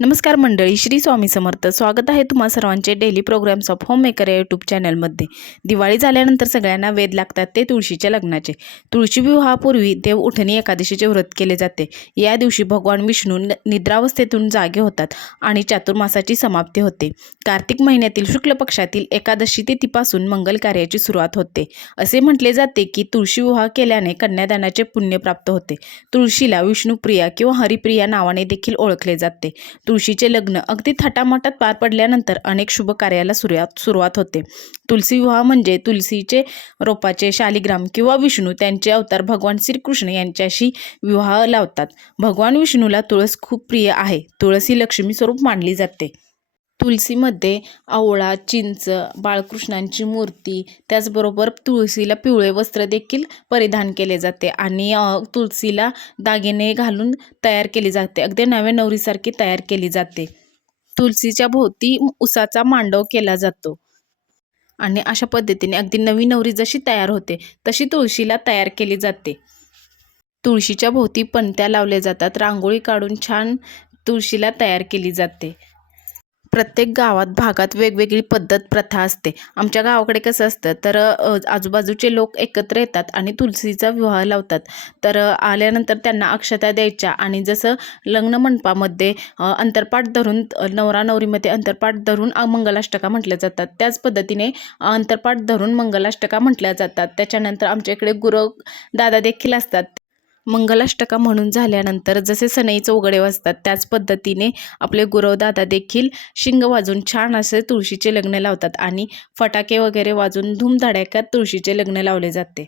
नमस्कार मंडळी श्री स्वामी समर्थ. स्वागत आहे तुम्हा सर्वांचे daily programmes of home maker या यूट्यूब चॅनलमध्ये दिवाळी झाल्यानंतर सगळ्यांना वेद लागतात ते तुळशीच्या लग्नाचे. तुळशी विवाहापूर्वी देव उठणी एकादशीचे व्रत केले जाते. या दिवशी भगवान विष्णू न- निद्रावस्थेतून जागे होतात आणि चातुर्मासाची समाप्ती होते. कार्तिक महिन्यातील शुक्ल पक्षातील एकादशी तिथीपासून मंगल कार्याची सुरुवात होते. असे म्हटले जाते की तुळशी विवाह केल्याने कन्यादानाचे पुण्य प्राप्त होते. तुळशीला विष्णुप्रिया किंवा हरिप्रिया नावाने देखील ओळखले जाते. तुळशीचे लग्न अगदी थाटामाटात पार पडल्यानंतर अनेक शुभ कार्याला सुरुवात सुरुवात होते. तुलसी विवाह म्हणजे तुलसीचे रोपाचे शालिग्राम किंवा विष्णू त्यांचे अवतार भगवान श्रीकृष्ण यांच्याशी विवाह लावतात. भगवान विष्णूला तुळस खूप प्रिय आहे. तुळस ही लक्ष्मी स्वरूप मानली जाते. तुलसीमध्ये आवळा चिंच बाळकृष्णांची मूर्ती त्याचबरोबर तुळशीला पिवळे वस्त्र देखील परिधान केले जाते आणि तुळशीला दागिने घालून तयार केली जाते. अगदी नव्या नवरीसारखी तयार केली जाते. तुलसीच्या भोवती उसाचा मांडव केला जातो. आणि अशा पद्धतीने अगदी नवी नवरी जशी तयार होते तशी तुळशीला तयार केली जाते. तुळशीच्या भोवती पणत्या लावल्या जातात. रांगोळी काढून छान तुळशीला तयार केली जाते. प्रत्येक गावात भागात वेगवेगळी पद्धत प्रथा असते. आमच्या गावाकडे कसं असतं तर आजूबाजूचे लोक एकत्र येतात आणि तुलसीचा विवाह लावतात. तर आल्यानंतर त्यांना अक्षता द्यायच्या आणि जसं लग्न मंडपामध्ये अंतरपाठ धरून नवरा नवरीमध्ये अंतरपाठ धरून अ, मंगलाष्टका म्हटल्या जातात. त्याच पद्धतीने अंतरपाठ धरून मंगलाष्टका म्हटल्या जातात. त्याच्यानंतर आमच्या इकडे गुरव दादा देखील असतात. मंगलाष्टका म्हणून झाल्यानंतर जसे सनई चौघडे वाजतात त्याच पद्धतीने आपले गुरवदादा देखील शिंग वाजून छान असे तुळशीचे लग्न लावतात आणि फटाके वगैरे वाजून धूमधडाक्यात तुळशीचे लग्न लावले जाते.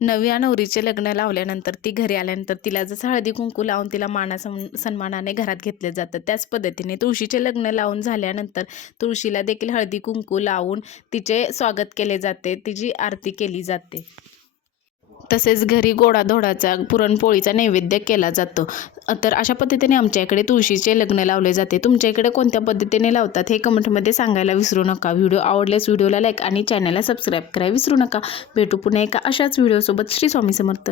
नव्या नवरीचे लग्न लावल्यानंतर ती घरी आल्यानंतर तिला जसं हळदी कुंकू लावून तिला माना सन्मानाने घरात घेतले जातं त्याच पद्धतीने तुळशीचे लग्न लावून झाल्यानंतर तुळशीला देखील हळदी कुंकू लावून तिचे स्वागत केले जाते तिची आरती केली जाते. तसेच घरी गोडाधोडाचा पुरणपोळीचा नैवेद्य केला जातो. तर अशा पद्धतीने आमच्या इकडे तुळशीचे लग्न लावले जाते. तुमच्या इकडे कोणत्या पद्धतीने लावतात हे कमेंटमध्ये सांगायला विसरू नका. व्हिडिओ आवडल्यास व्हिडिओला लाईक आणि चॅनलला सबस्क्राईब करायला विसरू नका. भेटू पुन्हा एका अशाच व्हिडिओसोबत. श्री स्वामी समर्थ.